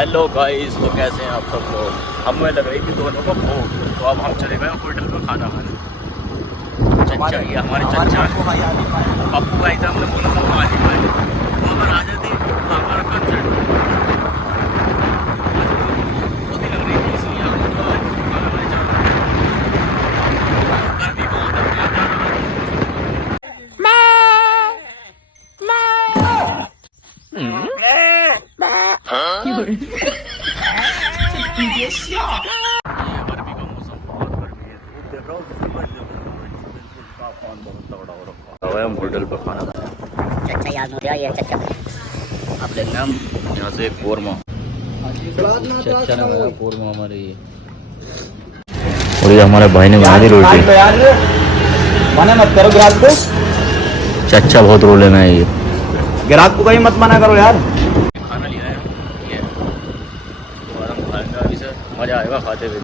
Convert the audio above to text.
Hello guys, तो कैसे हैं आप सब लोग। हमें लग रही थी दोनों को भूख, तो अब हम चले गए होटल में खाना खाने। चच्चा, ये हमारे चच्चा पप्पू भाई था, हमने बोला था वो आज ही पाए, वो अगर आ जाते तो हमारा कंसर्ट बहुत ही लग रही थी, इसलिए हम लोग आज खाना खाने जा रहे हैं। गर्मी बहुत है, बहुत ज़्यादा ये गर्मी का मौसम, बहुत गर्मी है। धूप देख रहा हूँ, सूरज देख रहा हूँ, बिल्कुल तापमान बहुत तगड़ा हो रखा है। हम होटल पर खाना खाया। चच्चा याद नहीं है चच्चा। आप लेंगे हम यहाँ से कोरमा, चच्चा ने खाया कोरमा हमारे ये, और ये हमारे भाई ने बना दी रोटी। मना मत करो ग्राहक को, चच्चा बहुत रोले में है ये। ग्राहक को कहीं मत मना करो यार। खाना लिया है ये, और हम खाएंगे अभी से, मज़ा आएगा खाते हुए।